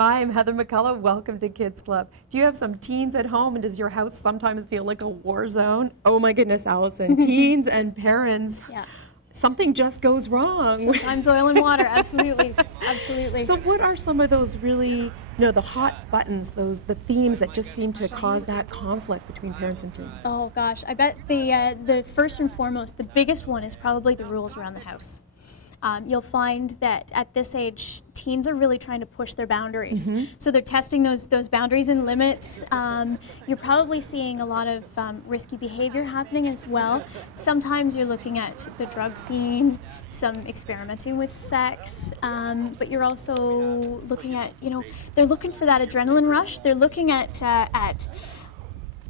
Hi, I'm Heather McCullough. Welcome to Kids Club. Do you have some teens at home, and does your house sometimes feel like a war zone? Oh my goodness, Allison. Teens and parents. Yeah. Something just goes wrong. Sometimes oil and water, absolutely, absolutely. So what are some of those really, the hot buttons, the themes that just seem to cause that conflict between parents and teens? Oh gosh, I bet the first and foremost, the biggest one is probably the rules around the house. You'll find that at this age, teens are really trying to push their boundaries. So they're testing those boundaries and limits. You're probably seeing a lot of risky behavior happening as well. Sometimes you're looking at the drug scene, some experimenting with sex, but you're also looking at, they're looking for that adrenaline rush. They're looking at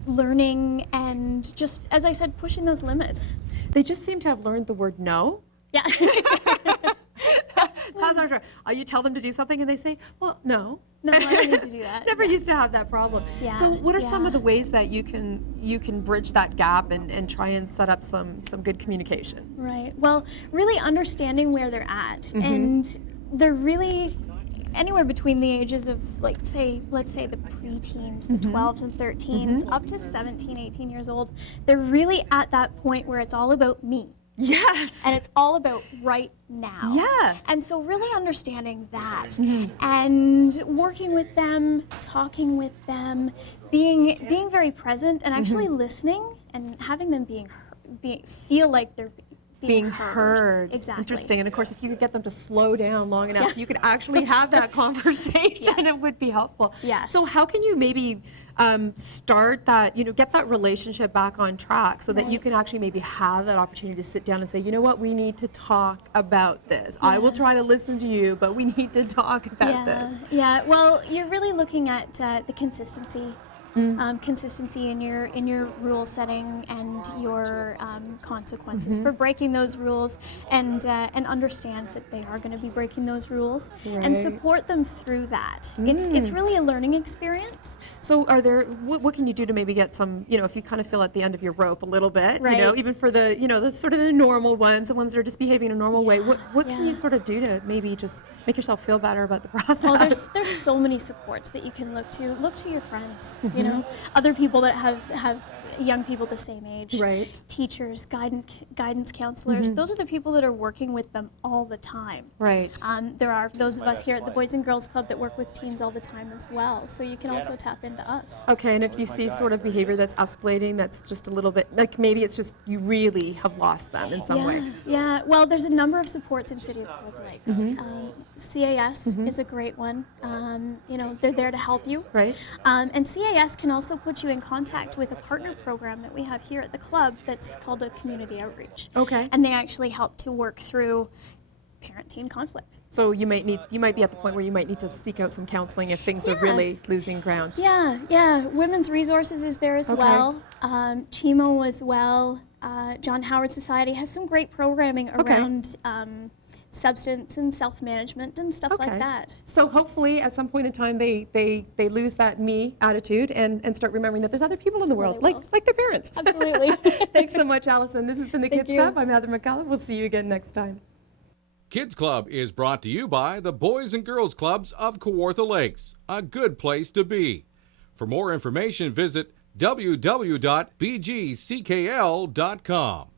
learning and just, as I said, pushing those limits. They just seem to have learned the word no. Yeah. That's not true. You tell them to do something and they say, well, no. No, I don't need to do that. Never used to have that problem. Yeah, So what are some yeah. of the ways that you can bridge that gap and try and set up some good communication? Right. Well, really understanding where they're at, and they're really anywhere between the ages of, let's say the preteens, the 12s and 13s, up to 17, 18 years old. They're really at that point where it's all about me. Yes. And it's all about right now. Yes. And so really understanding that and working with them, talking with them, being very present and actually listening and having them feel like they're being heard. Exactly. Interesting. And of course, if you could get them to slow down long enough so you could actually have that conversation, it would be helpful. Yes. So how can you maybe start that, get that relationship back on track so that you can actually maybe have that opportunity to sit down and say, you know what, we need to talk about this. I will try to listen to you, but we need to talk about this. Yeah, well, you're really looking at the consistency. Consistency in your rule setting and your consequences for breaking those rules, and understand that they are going to be breaking those rules, and support them through that. It's really a learning experience. So are there, what can you do to maybe get some, if you kind of feel at the end of your rope a little bit, Right. Even for the, the sort of the normal ones, the ones that are just behaving in a normal way, what can you sort of do to maybe just make yourself feel better about the process? Well, there's so many supports that you can look to. Look to your friends, other people that have young people the same age. Right. Teachers, guidance counselors. Those are the people that are working with them all the time. Right. There are those of us here at the Boys and Girls Club that work with teens all the time as well. So you can also tap into us. Okay, and if you see sort of behavior that's escalating, that's just a little bit, like maybe it's just you really have lost them in some way. Yeah, well, there's a number of supports in City of North Lakes. CAS is a great one. They're there to help you. Right. And CAS can also put you in contact with a partner program that we have here at the club that's called a community outreach. Okay. And they actually help to work through parent-teen conflict. So you might be at the point where you might need to seek out some counseling if things are really losing ground. Yeah. Women's Resources is there as well. CHIMO as well. John Howard Society has some great programming around substance and self-management and stuff like that. So hopefully at some point in time they lose that me attitude and start remembering that there's other people in the world, like their parents. Absolutely. Thanks so much, Allison. This has been the Thank Kids you. Club. I'm Heather McCullough. We'll see you again next time. Kids Club is brought to you by the Boys and Girls Clubs of Kawartha Lakes, a good place to be. For more information, visit www.bgckl.com.